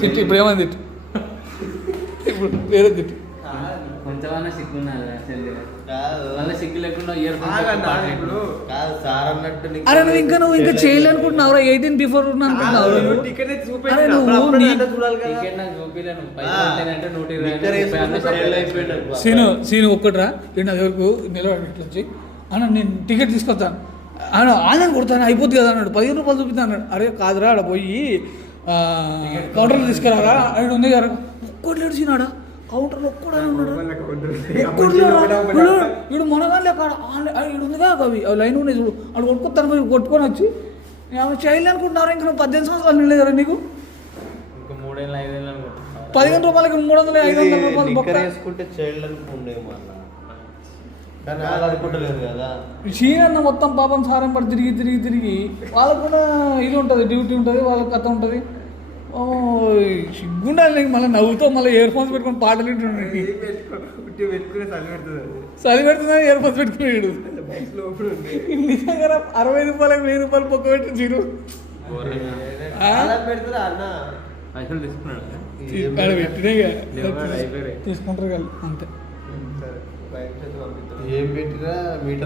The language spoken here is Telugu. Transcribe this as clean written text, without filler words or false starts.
తిట్టు ఇప్పుడు ఏమని తిట్టు ఇప్పుడు వేరే తిట్టు కొంచెమన్నా సిగ్గున్నది అసలు సిగ్గు లేకుండా ఇయర్ అరే నువ్వు ఇంకా చేయలేనుకుంటున్నావు 18 బిఫోర్ అనుకుంటున్నావు సీను ఒక్కట్రా నా దగ్గరకు నిలబడి ఇట్లా వచ్చి అన్న నేను టికెట్ తీసుకొస్తాను ఆయన ఆన్లైన్ కొడతాను అయిపోద్ది కదా అన్నాడు 15 రూపాయలు చూపిస్తాను అన్నాడు. అరే కాదురా ఆడ పోయి కౌంటర్లో తీసుకురారా ఆయన ఉంది కదా ఒక్కటి లేడుచినాడా కౌంటర్లో ఒక్కడే ఉన్నాడు వీడు మనగానే వీడు ఉందిగా అవి లైన్ ఉన్నాయి చూడు అక్కడ కొట్టుకొస్తాను పోయి కొట్టుకొని వచ్చి చేయలే అనుకుంటున్నారు ఇంకా నువ్వు 18 సంవత్సరాలు నిలలేదు కదా నీకు 15 రూపాయలకి 300 500 రూపాయలు బొక్క వేసుకుంటే చైల్డ్ అనుకుండేమో చీనన్న మొత్తం పాపం సారం పడి తిరిగి వాళ్ళకు కూడా ఇది ఉంటుంది డ్యూటీ ఉంటుంది వాళ్ళకి కథ ఉంటుంది. సిగ్గుండాలి నీకు మళ్ళీ నవ్వుతో మళ్ళీ ఇయర్ ఫోన్స్ పెట్టుకొని పాటలు వింటుండే చలి పెడుతుందని ఇయర్ ఫోన్స్ పెట్టుకున్నాడు నిజంగా 60 రూపాయలకు 1000 రూపాయలు పొక్క పెట్టి చీరు తీసుకుంటారు కదా అంతే. ఏం పెట్టినా మీటర్